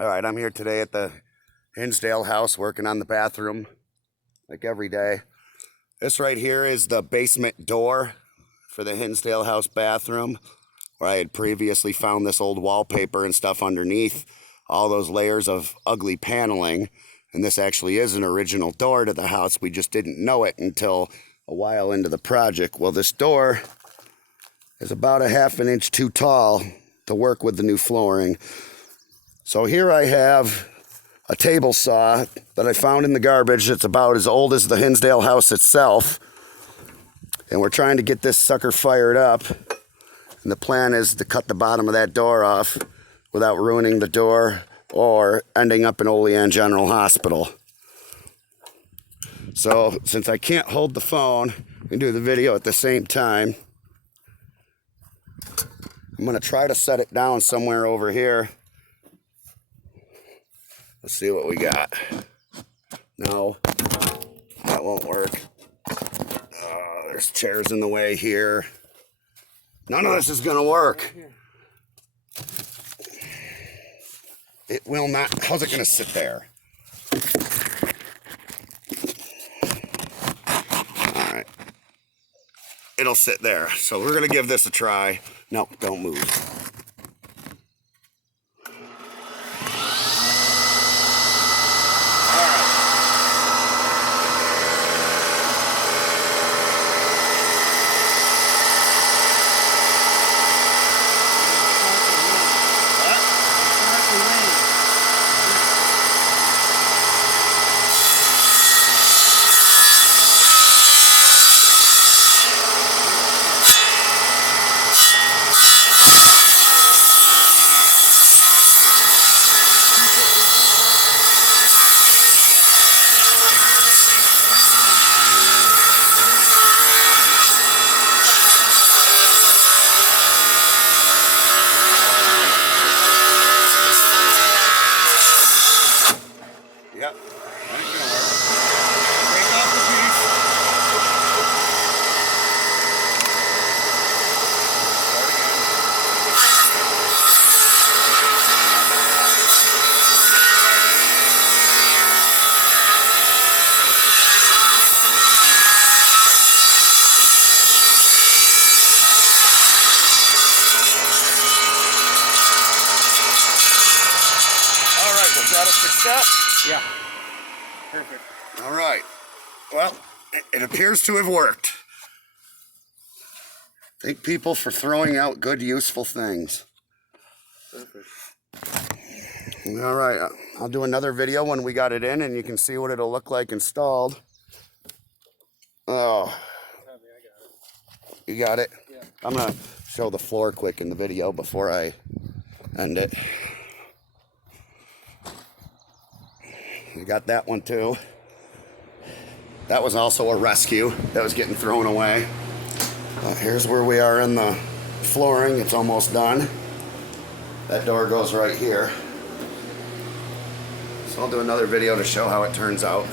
All right, I'm here today at the Hinsdale house working on the bathroom like every day. This right here is the basement door for the Hinsdale house bathroom, where I had previously found this old wallpaper and stuff underneath all those layers of ugly paneling. And this actually is an original door to the house. We just didn't know it until a while into the project. Well, this door is about a ½ inch too tall to work with the new flooring. So here I have a table saw that I found in the garbage that's about as old as the Hinsdale house itself. And we're trying to get this sucker fired up. And the plan is to cut the bottom of that door off without ruining the door or ending up in Olean General Hospital. So since I can't hold the phone and do the video at the same time, I'm going to try to set it down somewhere over here. Let's see what we got. No, that won't work. There's chairs in the way here. None of this is going to work. It will not. How's it going to sit there? All right. It'll sit there. So we're going to give this a try. No, don't move. Yep, that ain't gonna work. Take off the piece. All right, was that a success? Yeah. Perfect. All right. Well, it appears to have worked. Thank people for throwing out good, useful things. Perfect. All right. I'll do another video when we got it in, and you can see what it'll look like installed. Oh. You got it? Yeah. I'm going to show the floor quick in the video before I end it. You got that one too. That was also a rescue that was getting thrown away. Here's where we are in the flooring. It's almost done. That door goes right here. So I'll do another video to show how it turns out.